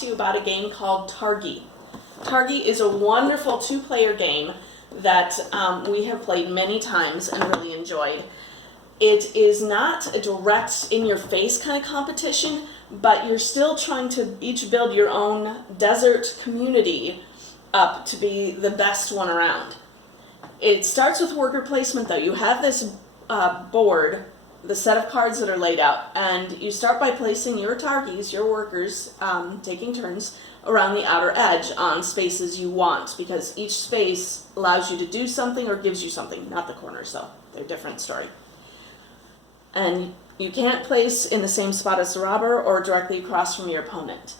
to you about a game called Targi. Targi is a wonderful two-player game that we have played many times and really enjoyed. It is not a direct, in-your-face kind of competition, but you're still trying to each build your own desert community up to be the best one around. It starts with worker placement, though. You have this board, the set of cards that are laid out, and you start by placing your Targis, your workers, taking turns around the outer edge on spaces you want, because each space allows you to do something or gives you something. Not the corners, though. They're a different story. And you can't place in the same spot as the robber or directly across from your opponent.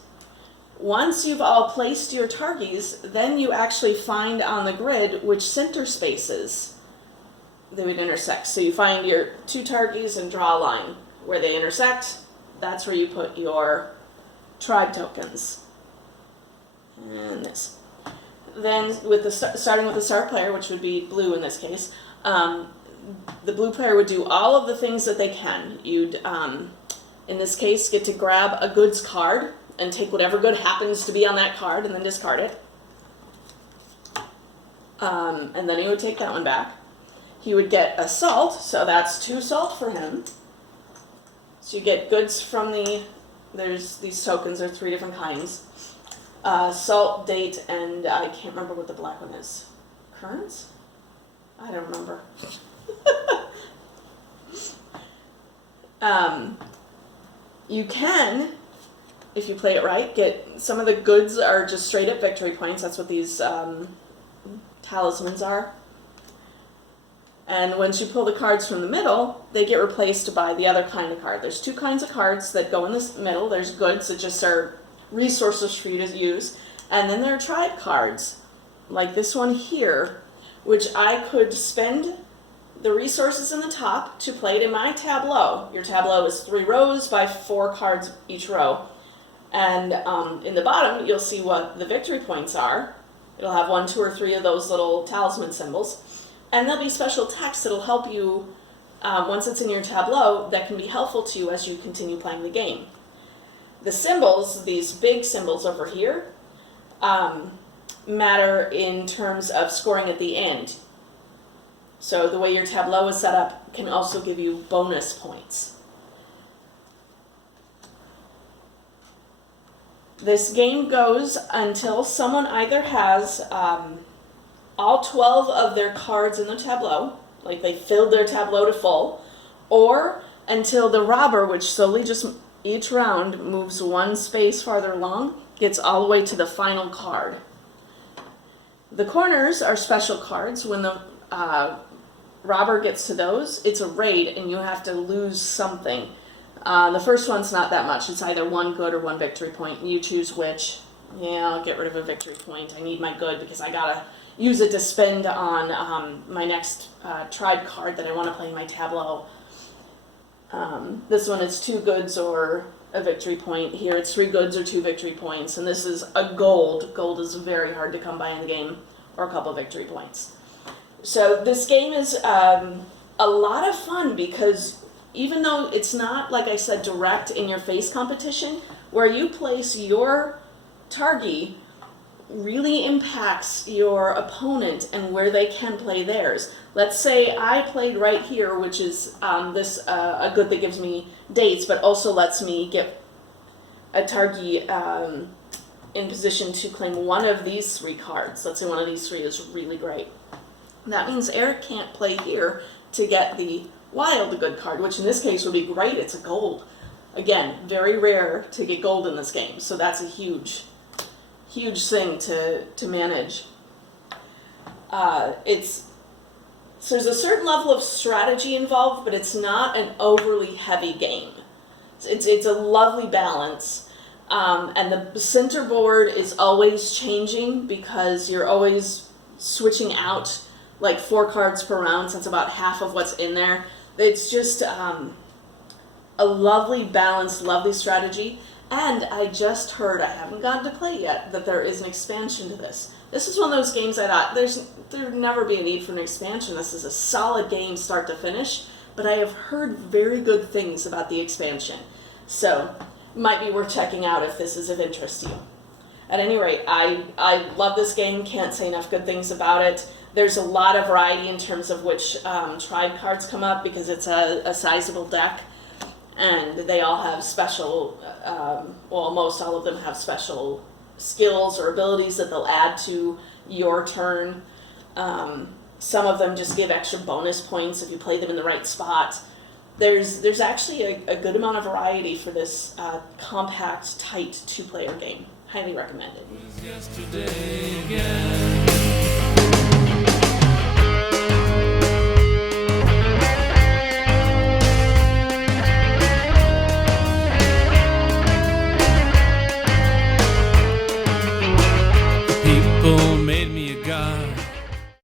Once you've all placed your Targis, then you actually find on the grid which center spaces they would intersect. So you find your two Targis and draw a line. Where they intersect, that's where you put your tribe tokens. And this. Then, with the starting with the start player, which would be blue in this case, the blue player would do all of the things that they can. You'd, in this case, get to grab a goods card and take whatever good happens to be on that card and then discard it. And then he would take that one back. He would get a salt, so that's 2 salt for him. So you get goods from there's these tokens, there are 3 different kinds. Salt, date, and I can't remember what the black one is. Currants? I don't remember. You can, if you play it right, get some of the goods are just straight up victory points. That's what these talismans are. And once you pull the cards from the middle, they get replaced by the other kind of card. There's 2 kinds of cards that go in the middle. There's goods that just are resources for you to use. And then there are tribe cards, like this one here, which I could spend the resources in the top to play it in my tableau. Your tableau is 3 rows by 4 cards each row. And in the bottom, you'll see what the victory points are. It'll have 1, 2, or 3 of those little talisman symbols. And there'll be special text that'll help you, once it's in your tableau, that can be helpful to you as you continue playing the game. The symbols, these big symbols over here, matter in terms of scoring at the end. So the way your tableau is set up can also give you bonus points. This game goes until someone either has all 12 of their cards in the tableau, like they filled their tableau to full, or until the robber, which slowly just each round moves 1 space farther along, gets all the way to the final card. The corners are special cards. When the robber gets to those, it's a raid and you have to lose something. The first one's not that much. It's either 1 good or 1 victory point. You choose which. Yeah, I'll get rid of a victory point. I need my good because I gotta use it to spend on my next tribe card that I want to play in my tableau. This one is 2 goods or a victory point. Here it's 3 goods or 2 victory points. And this is a gold. Gold is very hard to come by in the game, or a couple victory points. So this game is a lot of fun because even though it's not, like I said, direct in-your-face competition, where you place your Targi really impacts your opponent and where they can play theirs. Let's say I played right here, which is a good that gives me dates, but also lets me get a Targi in position to claim one of these 3 cards. Let's say one of these 3 is really great. That means Eric can't play here to get the wild good card, which in this case would be great. It's a gold. Again, very rare to get gold in this game, so that's a huge thing to manage. So there's a certain level of strategy involved, but it's not an overly heavy game. It's a lovely balance. And the center board is always changing because you're always switching out like 4 cards per round, so that's about half of what's in there. It's just a lovely balance, lovely strategy. And I just heard, I haven't gotten to play yet, that there is an expansion to this. This is one of those games I thought, there'd never be a need for an expansion. This is a solid game start to finish, but I have heard very good things about the expansion. So might be worth checking out if this is of interest to you. At any rate, I love this game, can't say enough good things about it. There's a lot of variety in terms of which tribe cards come up because it's a sizable deck, and they all have special, well, most all of them have special skills or abilities that they'll add to your turn. Some of them just give extra bonus points if you play them in the right spot. There's actually a good amount of variety for this compact, tight 2-player game. Highly recommended. Yesterday again.